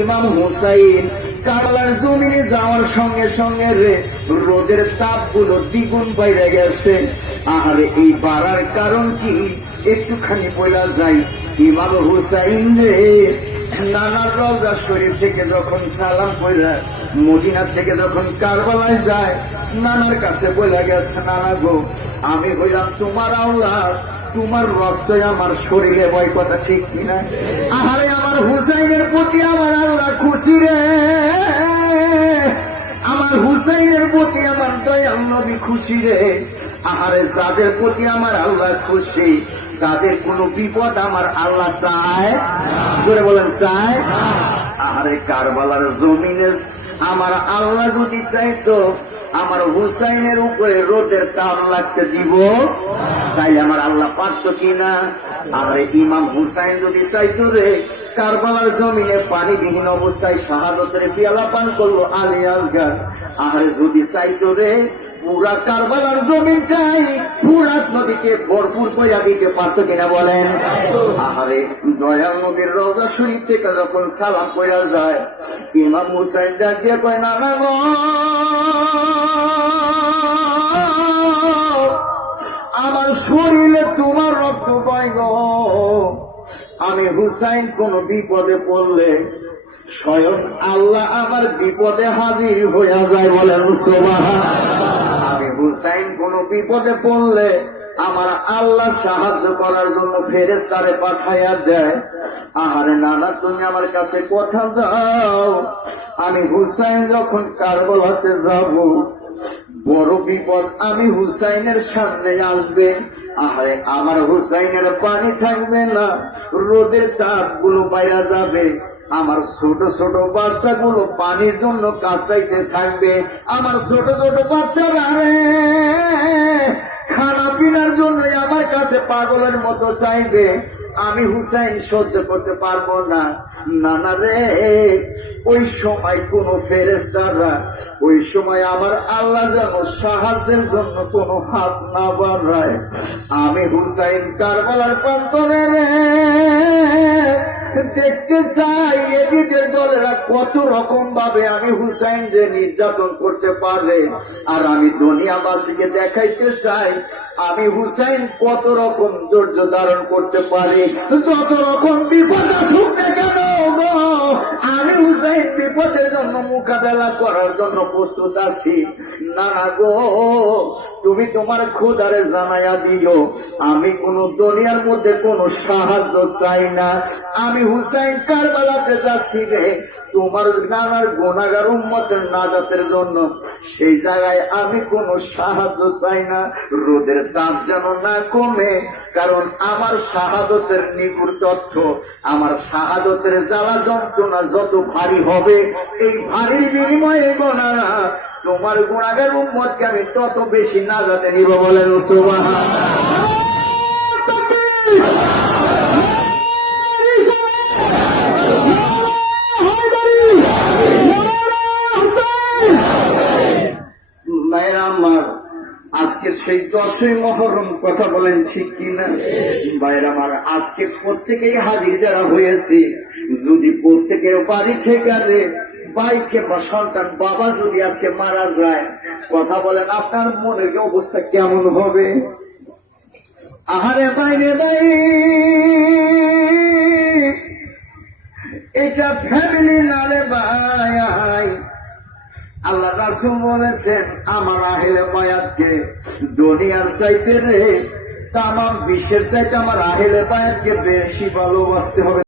ইমাম হুসাইন কারবালার জমিনে যাওয়ার সঙ্গে সঙ্গে রোদের তাপ গুলো দ্বিগুণ বাইরে গেছে। আর এই বাড়ার কারণ কি একটুখানি বলা যায়। ইমাম হুসাইন নানার রওজা শরীফ থেকে যখন সালাম কইরা মদিনা থেকে যখন কারবালায় যায়, নানার কাছে বলে গেছে, নানা গো, আমি হইলাম তোমার আওলাদ, তোমার রক্তই আমার শরীরে বয়, কথা ঠিক কিনা? আহারে আমার হুসাইনের প্রতি আমার আল্লাহ খুশি রে, আমার হুসাইনের প্রতি আমার দয়াল নবী খুশি রে। আহারে যাদের প্রতি আমার আল্লাহ খুশি, তাদের কোনো বিপদ আমার আল্লাহ চায়, জোরে বলেন চায়। আহারে কারবালার জমিনে আমার আল্লাহ যদি চাইতো আমার হুসাইনের উপরে রোদের তাপ লাগতে দিব, তাইলে আমার আল্লাহ পারত কিনা? আমার ইমাম হুসাইন যদি চাইতো রে কারবালার জমিনে পানিবিহীন অবস্থায় শাহাদতের পিয়ালা পান করলো আলী আসগার, আহারে যদি চাইতো রে পুরা কারবালার জমিনটাই ফুরাত নদীকে ভরপুর করে দিতে পারতো কিনা বলেন? আহারে দয়াল নবীর রওজা শরীফ থেকে যখন সালাম কইরা যায়, ইমাম হুসাইন ডাক দিয়ে কয়, নানা গো, আমার শরীরে তোমার রক্ত পাই গো, আমি হুসাইন কোন বিপদে পড়লে স্বয়ং আল্লাহ আমার বিপদে হাজির হইয়া যায়, বলেন সুবহান। আমি হুসাইন কোন বিপদে পড়লে আমার আল্লাহ সাহায্য করার জন্য ফেরেশতারে পাঠাইয়া দেয়। আহারে নানা, তুমি আমার কাছে কথা দাও, আমি হুসাইন যখন কারবালাতে যাব, বড় বিপদ আমি হুসাইনের সামনে আসবে, আরে আমার হুসাইনের পানি থাকবে না, রোদের তাপ গুলো বাইরা যাবে, আমার ছোট ছোট বাচ্চাগুলো পানির জন্য কাতরাইতে থাকবে, আমার ছোট ছোট বাচ্চারা খানা পিনার জন্য আমার কাছে পাগলের মতো চাইবে, আমি হুসাইন সহ্য করতে পারবো না। নানা রে, ওই সময় কোন ফেরেশতারা, ওই সময় আমার আল্লাহ যেন সাহায্যের জন্য কোনো হাত না বাড়ায়। আমি হুসাইন কারবালার প্রান্তরে দেখতে চাই এদিকের দলেরা কত রকম ভাবে আমি হুসাইন যে নির্যাতন করতে পারে, আর আমি দুনিয়াবাসীকে দেখাইতে চাই আমি হুসাইন কত রকম ধৈর্য ধারণ করতে পারি। যত রকম বিপদ আসুক না কেন গো, আমি হুসাইন বিপদের জন্য মোকাবেলা করার জন্য প্রস্তুত আছি। নানা গো, তুমি তোমার খোদারে জানাইয়া দিও, আমি কোন দুনিয়ার মধ্যে কোনো সাহায্য চাই না, আমি হুসাইন কারবালাতে যাচ্ছি রে তোমার নানার গুনাহগার উম্মতের নাজাতের জন্য, সেই জায়গায় আমি কোনো সাহায্য চাই না। রোদের তাপ যেন না কমে, কারণ আমার শাহাদতের নিগুড় তথ্য, আমার শাহাদতের জ্বালা যন্ত্রণা যত ভারী হবে, এই ভারীর বিনিময়ে গোনারা তোমার গুনাহগার উম্মতকে আমি তত বেশি নাজাতে নিব, বলেন সুবহানাল্লাহ। আজকে সেই 10ই মুহররম, কথা বলেন ঠিক কিনা? ভাইরা আমার, আজকে প্রত্যেকেই হাজির যারা হয়েছে, যদি প্রত্যেকের বাড়ি থেকে বাইকে বা সন্তান বাবা যদি আজকে মারা যায়, কথা বলেন আপনার মনের অবস্থা কেমন হবে? আহারে বাইরে বাইরে, এটা ফ্যামিলি না রে ভাই। আল্লাহ রাসূল বলেছেন, আমার আহলে বায়াতকে দুনিয়ার চাইতে তামাম বিশ্বের চাইতে আমার আহলে বায়াতকে বেশি ভালোবাসতে হবে।